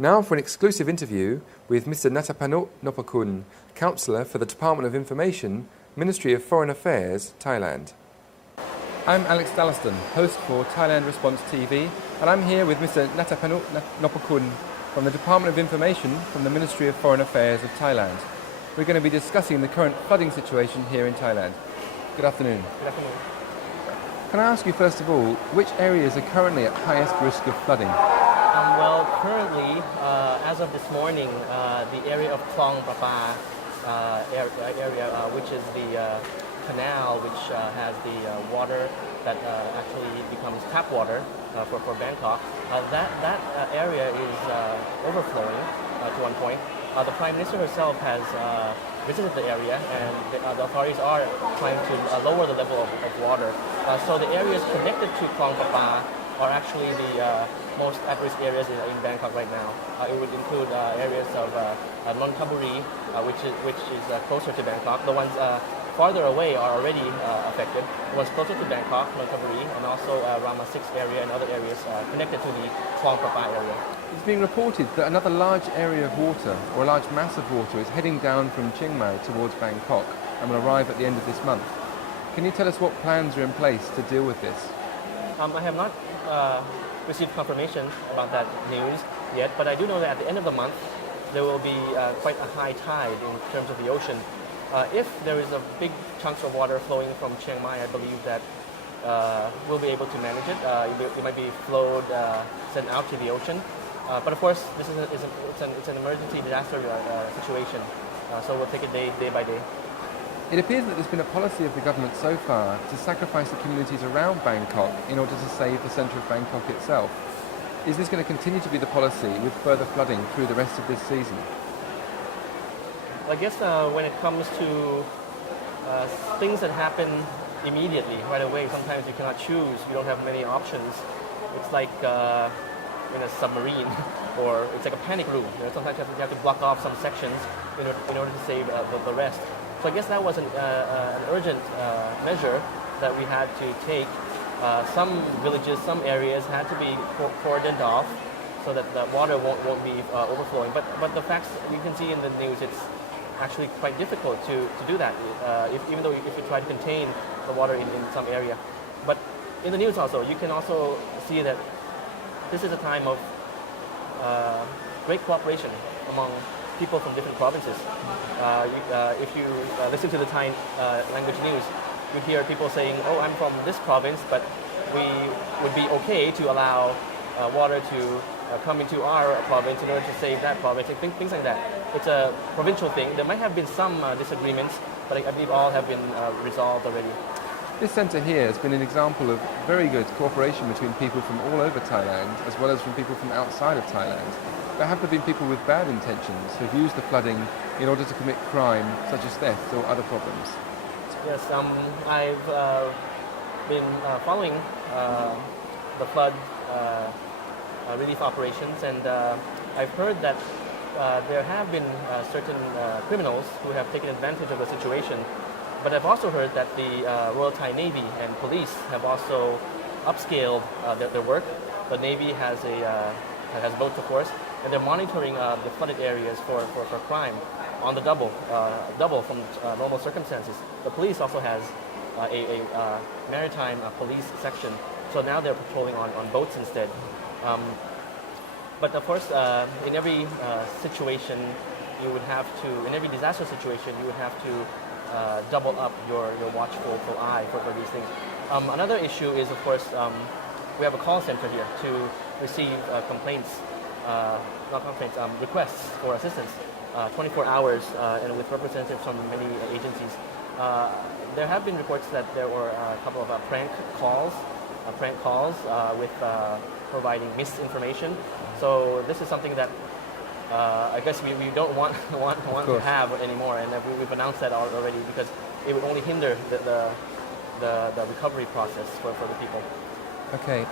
Now for an exclusive interview with Mr. Natapanu Nopakun, Councillor for the Department of Information, Ministry of Foreign Affairs, Thailand. I'm Alex Dallaston, host for Thailand Response TV, and I'm here with Mr. Natapanu Nopakun from the Department of Information from the Ministry of Foreign Affairs of Thailand. We're going to be discussing the current flooding situation here in Thailand. Good afternoon. Good afternoon. Can I ask you first of all, which areas are currently at highest risk of flooding? Well, currently, as of this morning, the area of Klong Prapa area, which is the canal which has the water that actually becomes tap water for Bangkok, that area is overflowing to one point. The Prime Minister herself has visited the area, and the authorities are trying to lower the level of water. So the areas connected to Klong Prapa are actually the most at-risk areas in Bangkok right now. It would include areas of Nonthaburi, which is closer to Bangkok. The ones farther away are already affected. The ones closer to Bangkok, Nonthaburi, and also Rama 6 area and other areas connected to the Klong Prapa area. It's being reported that another large area of water, or a large mass of water, is heading down from Chiang Mai towards Bangkok and will arrive at the end of this month. Can you tell us what plans are in place to deal with this? I have not received confirmation about that news yet, but I do know that at the end of the month there will be quite a high tide in terms of the ocean. If there is a big chunks of water flowing from Chiang Mai, I believe that we'll be able to manage it. It might be flowed, sent out to the ocean. But of course, this is it's an emergency disaster situation, so we'll take it day by day. It appears that there's been a policy of the government so far to sacrifice the communities around Bangkok in order to save the centre of Bangkok itself. Is this going to continue to be the policy with further flooding through the rest of this season? I guess when it comes to things that happen immediately, right away, sometimes you cannot choose. You don't have many options. It's like in a submarine, or it's like a panic room. Sometimes you have to block off some sections in order to save the rest. So I guess that was an urgent measure that we had to take. Some villages, some areas had to be cordoned off so that the water won't be overflowing. But the facts you can see in the news, it's actually quite difficult to do that, even though if you try to contain the water in some area. But in the news also, you can also see that this is a time of great cooperation among people from different provinces. If you listen to the Thai language news, you hear people saying, "Oh, I'm from this province, but we would be okay to allow water to come into our province in order to save that province," and things like that. It's a provincial thing. There might have been some disagreements, but I believe all have been resolved already. This centre here has been an example of very good cooperation between people from all over Thailand, as well as from people from outside of Thailand. There have been people with bad intentions who've used the flooding in order to commit crime, such as theft or other problems. Yes, I've been following the flood relief operations, and I've heard that there have been certain criminals who have taken advantage of the situation. But I've also heard that the Royal Thai Navy and police have also upscaled their work. The Navy has boats, of course, and they're monitoring the flooded areas for crime on the double from normal circumstances. The police also has a maritime police section, so now they're patrolling on boats instead. But of course, in every situation, you would have to, in every disaster situation, you would have to double up your watchful eye for these things. Another issue is, of course, we have a call center here to receive requests for assistance 24 hours and with representatives from many agencies. There have been reports that there were a couple of prank calls with providing misinformation. So this is something that I guess we don't want to have anymore, and we've announced that already because it would only hinder the recovery process for the people. Okay.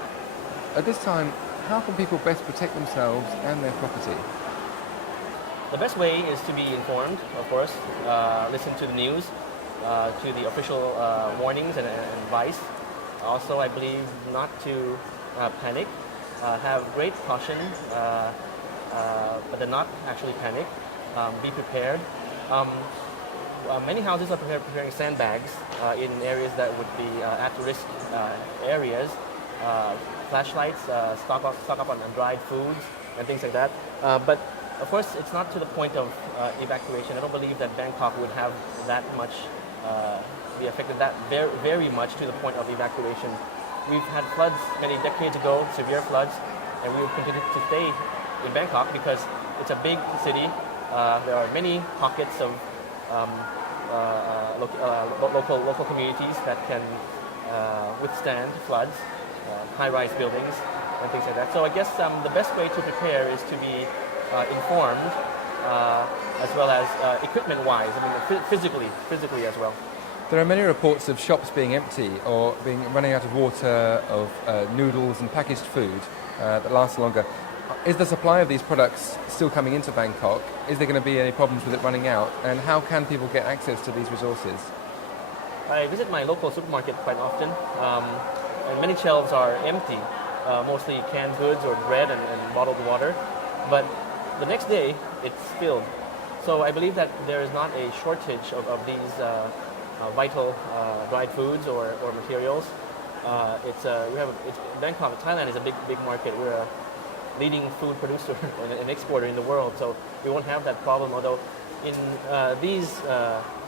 At this time, how can people best protect themselves and their property? The best way is to be informed, of course, listen to the news, to the official warnings and advice. Also, I believe not to panic, have great caution, but then not actually panic. Be prepared. Many houses are preparing sandbags in areas that would be at-risk areas. Flashlights, stock up on dried foods and things like that. But of course, it's not to the point of evacuation. I don't believe that Bangkok would have that much, be affected that very much to the point of evacuation. We've had floods many decades ago, severe floods, and we will continue to stay in Bangkok because it's a big city. There are many pockets of local communities that can withstand floods, high-rise buildings, and things like that. So I guess the best way to prepare is to be informed, as well as equipment-wise. I mean, physically as well. There are many reports of shops being empty or running out of water, of noodles and packaged food that last longer. Is the supply of these products still coming into Bangkok? Is there going to be any problems with it running out? And how can people get access to these resources? I visit my local supermarket quite often, and many shelves are empty, mostly canned goods or bread and bottled water. But the next day, it's filled. So I believe that there is not a shortage of these vital dried foods or materials. Bangkok, Thailand is a big market. We're a leading food producer and exporter in the world, so we won't have that problem. Although in these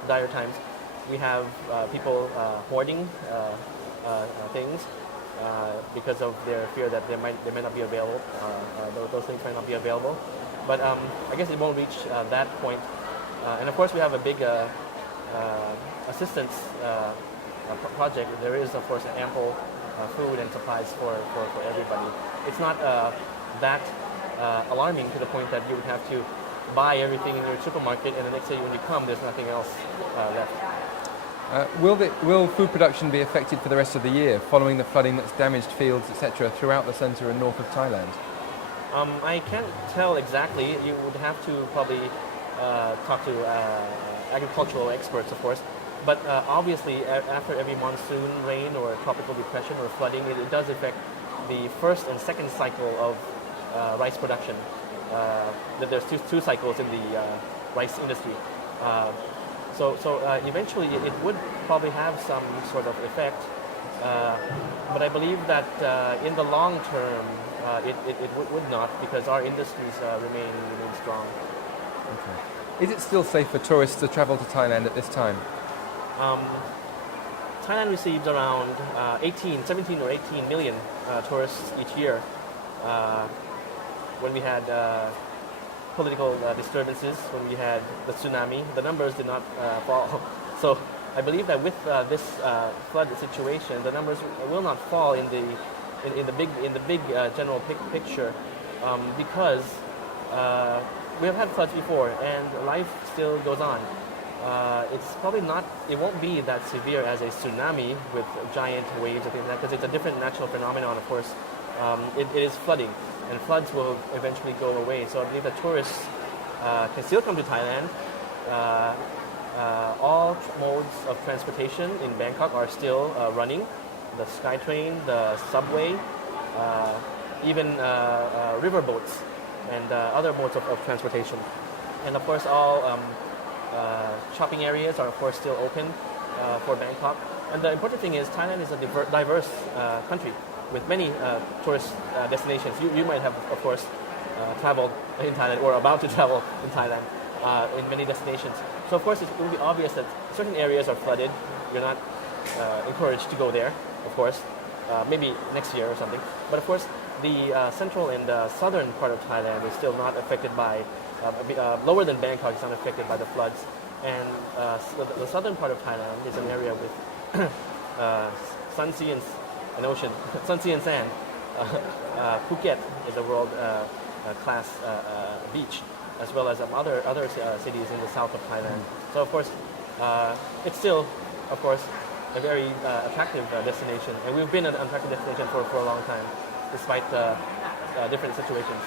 dire times, we have people hoarding things because of their fear that they might not be available. Those things might not be available. But I guess it won't reach that point. And of course, we have a big assistance project. There is, of course, ample food and supplies for everybody. It's not that alarming to the point that you would have to buy everything in your supermarket and the next day when you come, there's nothing else left. Will food production be affected for the rest of the year following the flooding that's damaged fields, etc., throughout the centre and north of Thailand? I can't tell exactly. You would have to probably talk to agricultural experts, of course. But obviously, after every monsoon rain or tropical depression or flooding, it does affect the first and second cycle of rice production. There's two cycles in the rice industry. So eventually it would probably have some sort of effect. But I believe that in the long term, it would not, because our industries remain strong. Okay. Is it still safe for tourists to travel to Thailand at this time? Thailand receives around 17 or 18 million tourists each year. When we had political disturbances, when we had the tsunami, the numbers did not fall. So I believe that with this flood situation, the numbers will not fall in the big general picture, because we have had floods before and life still goes on. It's probably not. It won't be that severe as a tsunami with giant waves and things like that, because it's a different natural phenomenon. Of course, it is flooding, and floods will eventually go away. So I believe that tourists can still come to Thailand. All modes of transportation in Bangkok are still running. The SkyTrain, the subway, even river boats, and other modes of transportation. And of course, all shopping areas are, of course, still open for Bangkok. And the important thing is Thailand is a diverse country with many tourist destinations. You might have, of course, traveled in Thailand or about to travel in Thailand in many destinations. So, of course, it will be obvious that certain areas are flooded. You're not encouraged to go there, of course, maybe next year or something. But, of course, the central and southern part of Thailand is still not affected by lower than Bangkok is not affected by the floods, and the southern part of Thailand is an area with sun, sea, and ocean, sun, sea, and sand. Phuket is a world class beach, as well as other cities in the south of Thailand. So of course, it's still, of course, a very attractive destination, and we've been an attractive destination for a long time, despite different situations.